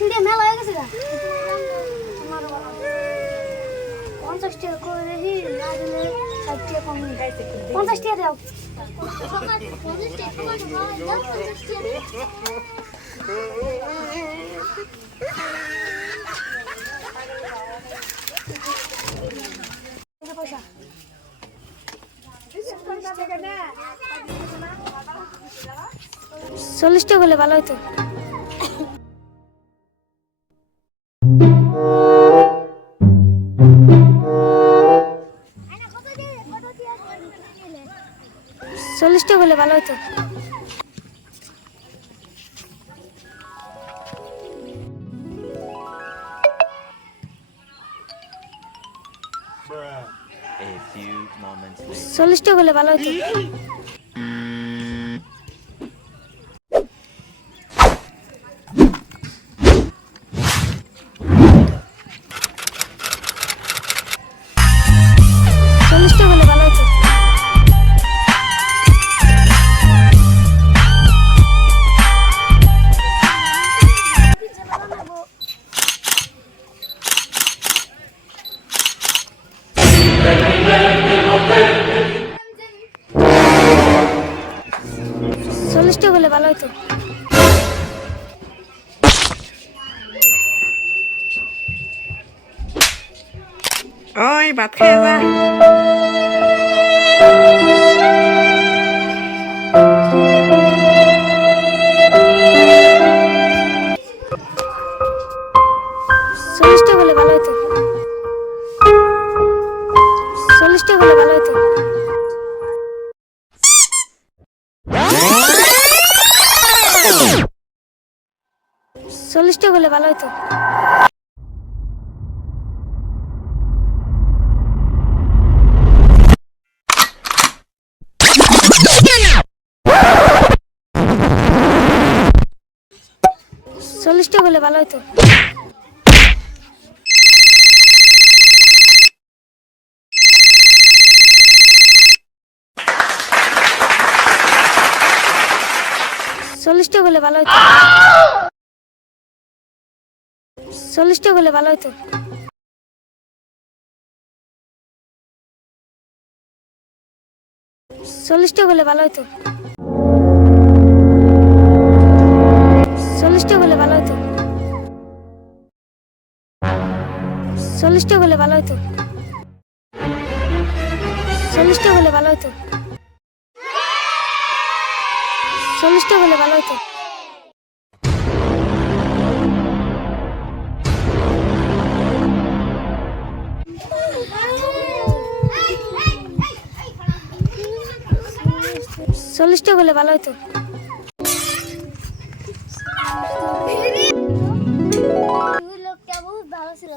machine দিয়ে মেলা হয়ে গেছে গা 50 টাকা করে দেখি না দিলে 60 টাকা কম 50 টাকা দাও পয়সা 40 টাকা হলে ভালো হতো চল্লিশ টাকা হলে ভালো হতো চল্লিশ টাকা হলে ভালো হতো চল্লিশ টাকা হলে ভালো হতো ওই ভাত খেয়ে যা চল্লিশ টাকা হলে ভালো হতো চল্লিশ টাকা হলে ভালো হতো চল্লিশ টাকা হলে ভালো হতো চল্লিশ টাকা হলে ভালো হতো চল্লিশ টাকা হলে ভালো হতো চল্লিশ টাকা হলে ভালো হতো চল্লিশ টাকা হলে ভালো হতো চল্লিশ টাকা হলে ভালো হতো চল্লিশ টাকা হলে ভালো হতো চল্লিশ টাকা হলে ভালো হতো চল্লিশ টাকা হলে ভালো হতো চল্লিশ টাকা হলে ভালো হতো লোকটা বহুত ভালো ছিল